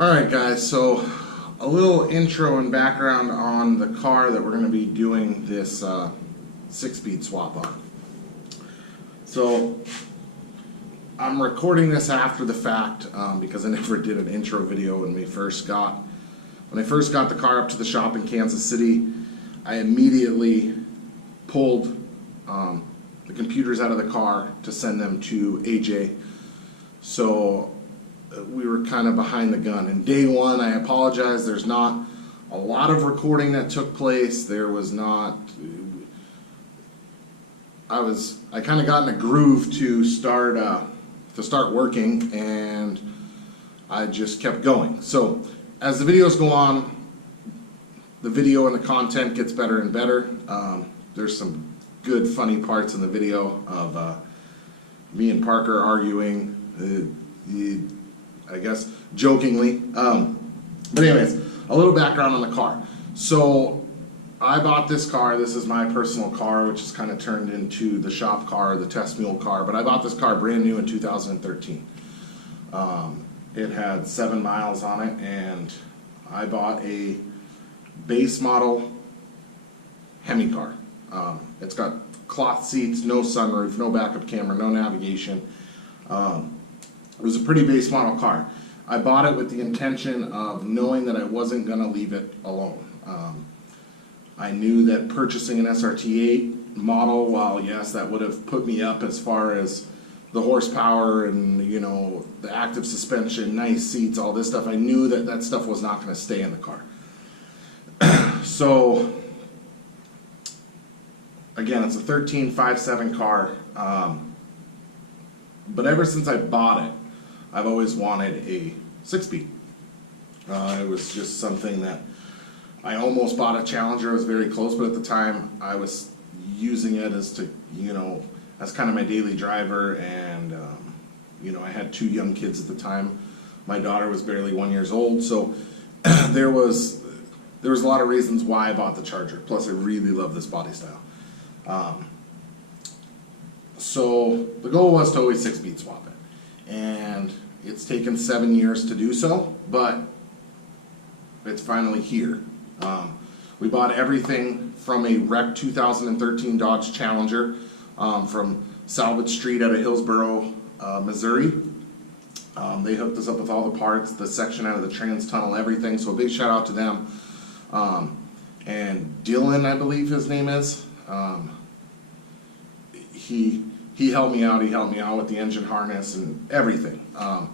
Alright guys, so a little intro and background on the car that we're going to be doing this 6-speed swap on. So I'm recording this after the fact because I never did an intro video when I first got the car up to the shop in Kansas City. I immediately pulled the computers out of the car to send them to AJ. So we were kind of behind the gun. And day one, I apologize, there's not a lot of recording that took place. There was not, I kind of got in a groove to start working, and I just kept going. So as the videos go on, the video and the content gets better and better. There's some good funny parts in the video of me and Parker arguing, I guess jokingly. But anyways, a little background on the car. So I bought this car. This is my personal car, which is kind of turned into the shop car, the test mule car. But I bought this car brand new in 2013. It had 7 miles on it, and I bought a base model Hemi car. It's got cloth seats, no sunroof, no backup camera, no navigation. It was a pretty base model car. I bought it with the intention of knowing that I wasn't going to leave it alone. I knew that purchasing an SRT8 model, while yes, that would have put me up as far as the horsepower and, you know, the active suspension, nice seats, all this stuff, I knew that that stuff was not going to stay in the car. So again, it's a 13.57 car, but ever since I bought it, I've always wanted a 6-speed. It was just something that I almost bought a Challenger. I was very close, but at the time I was using it as to, you know, as kind of my daily driver, and you know, I had 2 young kids at the time. My daughter was barely 1 year old, so there was a lot of reasons why I bought the Charger. Plus, I really love this body style. So the goal was to always 6-speed swap it. And it's taken 7 years to do so, but it's finally here. We bought everything from a wrecked 2013 Dodge Challenger from Salvage Street out of Hillsboro, Missouri. They hooked us up with all the parts, the section out of the trans tunnel, everything, so a big shout out to them. And Dylan, I believe his name is, he helped me out. He helped me out with the engine harness and everything. The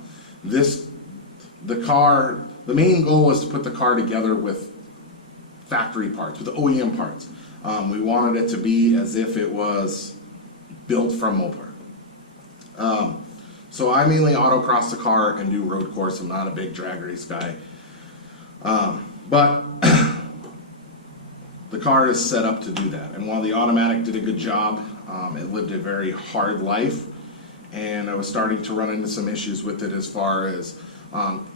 main goal was to put the car together with factory parts, with OEM parts. We wanted it to be as if it was built from Mopar. So I mainly autocross the car and do road course. I'm not a big drag race guy. But the car is set up to do that. And while the automatic did a good job, it lived a very hard life, and I was starting to run into some issues with it as far as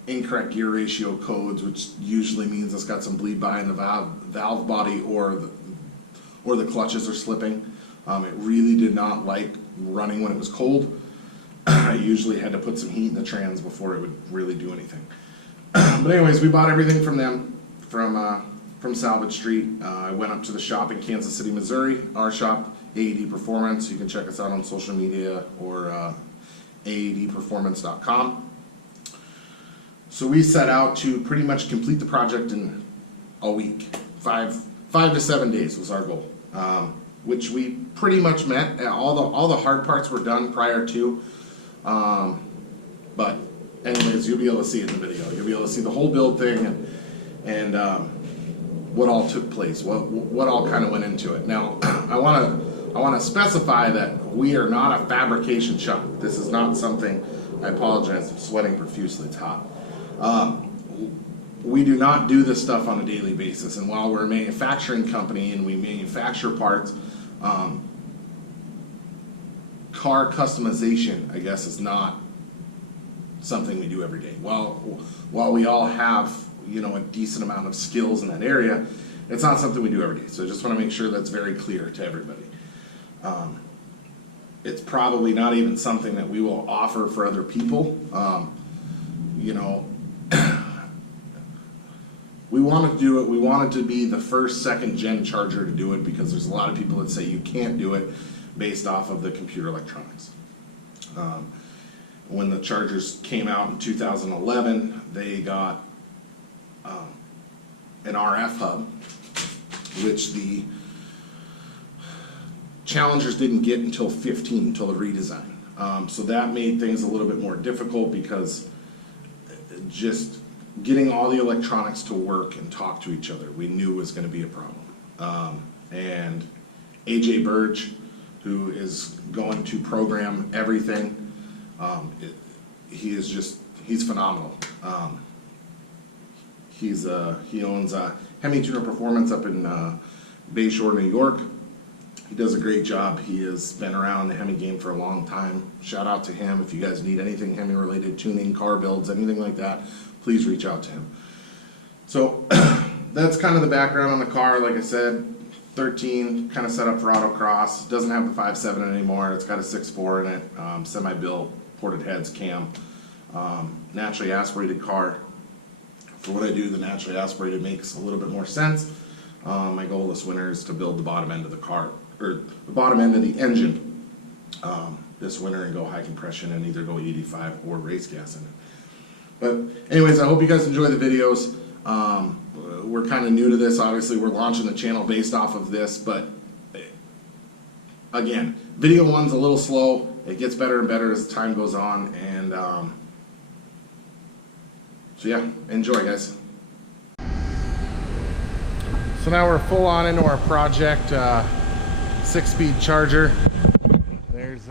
incorrect gear ratio codes, which usually means it's got some bleed by in the valve body, or the clutches are slipping. It really did not like running when it was cold. I usually had to put some heat in the trans before it would really do anything. But anyways, we bought everything from them, from Salvage Street. I went up to the shop in Kansas City, Missouri, our shop, AED Performance. You can check us out on social media or aedperformance.com. So we set out to pretty much complete the project in a week. 5 to 7 days was our goal, which we pretty much met. All the hard parts were done prior to, but anyways, you'll be able to see it in the video. You'll be able to see the whole build thing and what all took place, what all kind of went into it. Now, I want to specify that we are not a fabrication shop. This is not something, I apologize, I'm sweating profusely, it's hot. We do not do this stuff on a daily basis, and while we're a manufacturing company and we manufacture parts, car customization, I guess, is not something we do every day. While we all have, you know, a decent amount of skills in that area, it's not something we do every day. So I just want to make sure that's very clear to everybody. It's probably not even something that we will offer for other people. You know, we wanted to do it. We wanted to be the first second gen charger to do it, because there's a lot of people that say you can't do it based off of the computer electronics. When the chargers came out in 2011, they got an RF hub, which the Challengers didn't get until 15, until the redesign. So that made things a little bit more difficult, because just getting all the electronics to work and talk to each other, we knew was going to be a problem. And AJ Burge, who is going to program everything, he's phenomenal. He owns Hemi Tuner Performance up in Bayshore, New York. He does a great job. He has been around the Hemi game for a long time. Shout out to him. If you guys need anything Hemi related, tuning, car builds, anything like that, please reach out to him. So that's kind of the background on the car. Like I said, 13, kind of set up for autocross. Doesn't have the 5.7 anymore. It's got a 6.4 in it, semi-built, ported heads, cam. Naturally aspirated car. For what I do, the naturally aspirated makes a little bit more sense. My goal this winter is to build the bottom end of the car, or the bottom end of the engine this winter, and go high compression and either go E85 or race gas in it. But anyways, I hope you guys enjoy the videos. We're kind of new to this. Obviously, we're launching the channel based off of this, but again, video one's a little slow. It gets better and better as time goes on, and so yeah, enjoy, guys. So now we're full on into our project, 6-speed charger. There's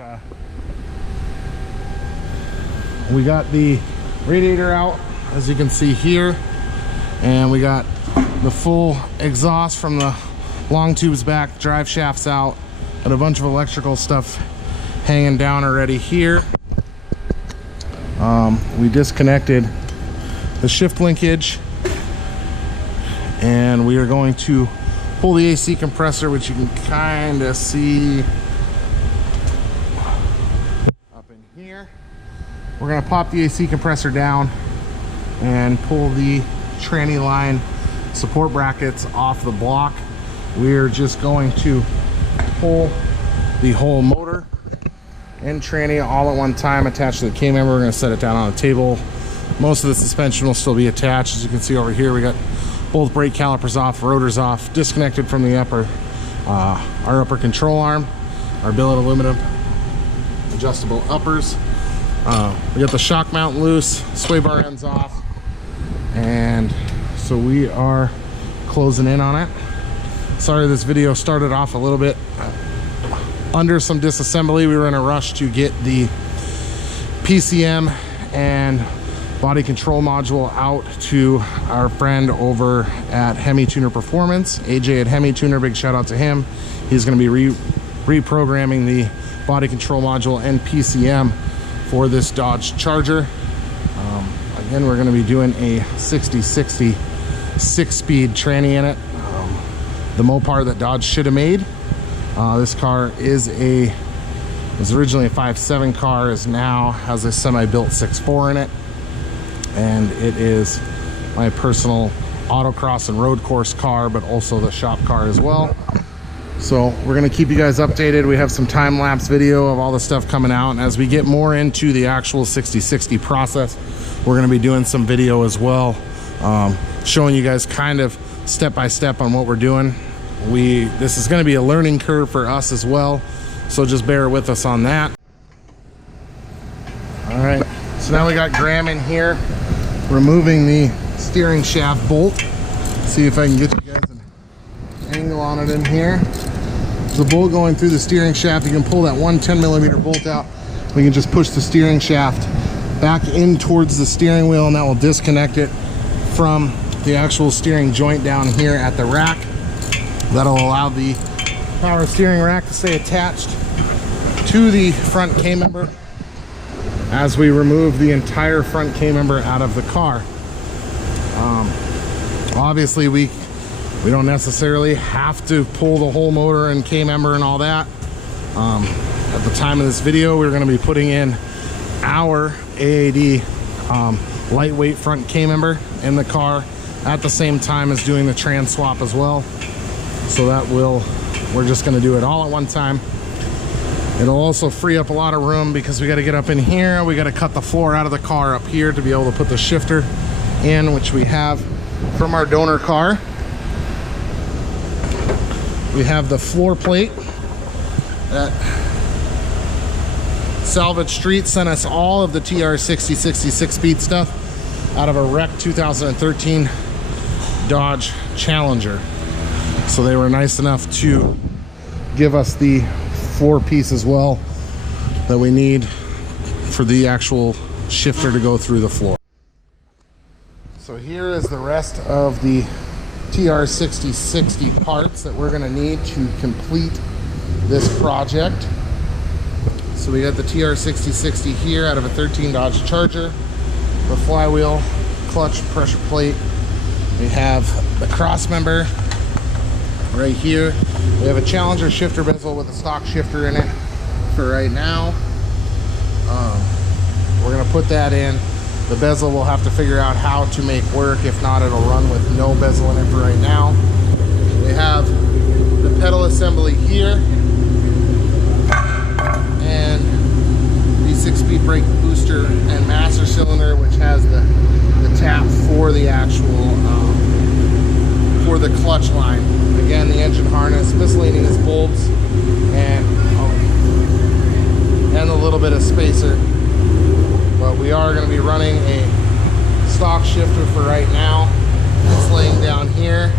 we got the radiator out, as you can see here, and we got the full exhaust from the long tubes back, drive shafts out, and a bunch of electrical stuff hanging down already here. We disconnected the shift linkage, and we are going to pull the AC compressor, which you can kind of see up in here. We're going to pop the AC compressor down and pull the tranny line support brackets off the block. We're just going to pull the whole motor and tranny all at one time, attached to the K-member. We're going to set it down on a table. Most of the suspension will still be attached. As you can see over here, we got both brake calipers off, rotors off, disconnected from the upper, our upper control arm, our billet aluminum adjustable uppers. We got the shock mount loose, sway bar ends off, and so we are closing in on it. Sorry this video started off a little bit under some disassembly. We were in a rush to get the PCM and body control module out to our friend over at Hemi Tuner Performance, AJ at Hemi Tuner. Big shout out to him. He's going to be reprogramming the body control module and PCM for this Dodge Charger. Again, we're going to be doing a 60/60 6-speed tranny in it, the Mopar that Dodge should have made. This car was originally a 5.7 car, is now has a semi-built 6.4 in it. And it is my personal autocross and road course car, but also the shop car as well. So we're going to keep you guys updated. We have some time-lapse video of all the stuff coming out, and as we get more into the actual 60/60 process, we're going to be doing some video as well, showing you guys kind of step by step on what we're doing. This is going to be a learning curve for us as well, so just bear with us on that. All right, so now we got Graham in here removing the steering shaft bolt. See if I can get you guys an angle on it in here. There's a bolt going through the steering shaft. You can pull that one 10mm bolt out. We can just push the steering shaft back in towards the steering wheel, and that will disconnect it from the actual steering joint down here at the rack. That'll allow the power steering rack to stay attached to the front K-member as we remove the entire front K-member out of the car. Obviously we don't necessarily have to pull the whole motor and K-member and all that. At the time of this video, we're going to be putting in our AAD lightweight front K-member in the car, at the same time as doing the trans swap as well. So we're just gonna do it all at one time. It'll also free up a lot of room because we got to get up in here. We got to cut the floor out of the car up here to be able to put the shifter in, which we have from our donor car. We have the floor plate that Salvage Street sent us all of the TR60 6-speed stuff out of a wrecked 2013 Dodge Challenger. So they were nice enough to give us the floor piece as well that we need for the actual shifter to go through the floor. So here is the rest of the TR60 parts that we're going to need to complete this project. So we got the TR60 here out of a 13 Dodge Charger, the flywheel, clutch, pressure plate. We have the cross member right here. We have a Challenger shifter bezel with a stock shifter in it for right now. We're gonna put that in. The bezel we'll have to figure out how to make work. If not, it'll run with no bezel in it for right now. We have the pedal assembly here and the 6-speed brake booster and master cylinder, which has the tap for the actual for the clutch line. Again, the engine harness, miscellaneous bulbs, and a little bit of spacer. But we are going to be running a stock shifter for right now. It's laying down here.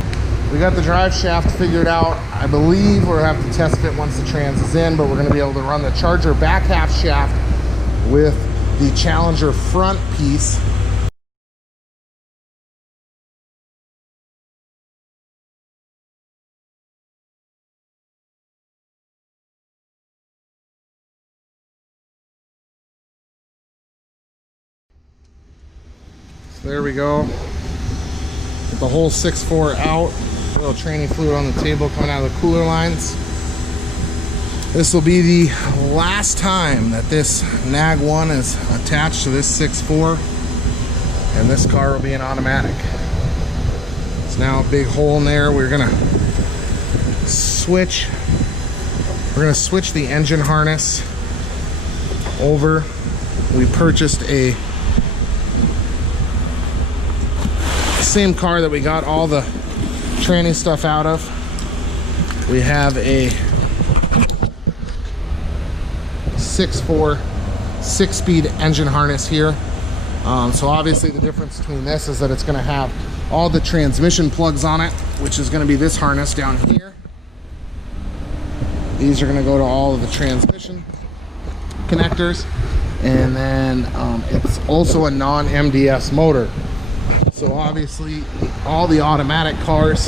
We got the drive shaft figured out. I believe we'll have to test it once the trans is in, but we're going to be able to run the Charger back half shaft with the Challenger front piece. There we go. Get the whole 6.4 out. A little training fluid on the table coming out of the cooler lines. This will be the last time that this Nag 1 is attached to this 6.4, and this car will be an automatic. It's now a big hole in there. We're gonna switch the engine harness over. We purchased a same car that we got all the tranny stuff out of. We have a 6.4 6-speed engine harness here. So obviously the difference between this is that it's going to have all the transmission plugs on it, which is going to be this harness down here. These are going to go to all of the transmission connectors, and then it's also a non-MDS motor. So obviously all the automatic cars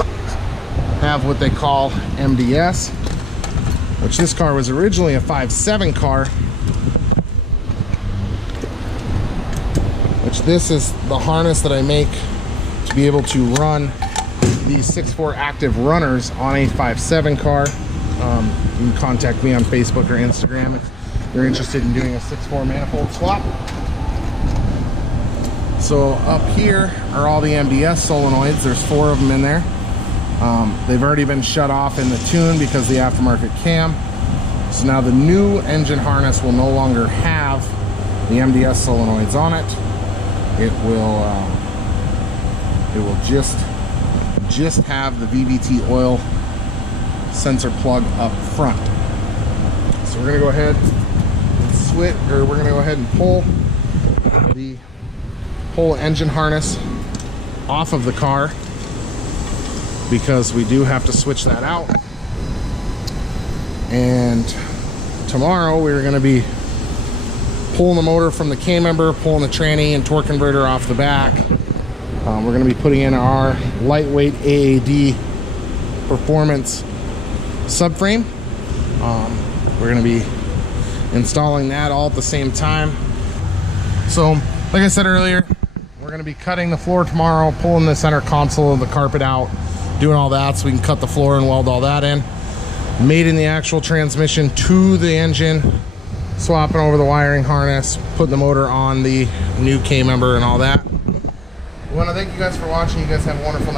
have what they call MDS, which this car was originally a 5.7 car, which this is the harness that I make to be able to run these 6.4 active runners on a 5.7 car. You can contact me on Facebook or Instagram if you're interested in doing a 6.4 manifold swap. So up here are all the MDS solenoids. There's 4 of them in there. They've already been shut off in the tune because the aftermarket cam. So now the new engine harness will no longer have the MDS solenoids on it. It will just have the VVT oil sensor plug up front. So we're gonna go ahead and switch, or we're gonna go ahead and pull the whole engine harness off of the car because we do have to switch that out. And tomorrow we're going to be pulling the motor from the K-member, pulling the tranny and torque converter off the back. We're going to be putting in our lightweight AAD performance subframe. We're going to be installing that all at the same time. So like I said earlier, we're going to be cutting the floor tomorrow, pulling the center console of the carpet out, doing all that so we can cut the floor and weld all that in. Mating the actual transmission to the engine, swapping over the wiring harness, putting the motor on the new K-member and all that. We want to thank you guys for watching. You guys have a wonderful night.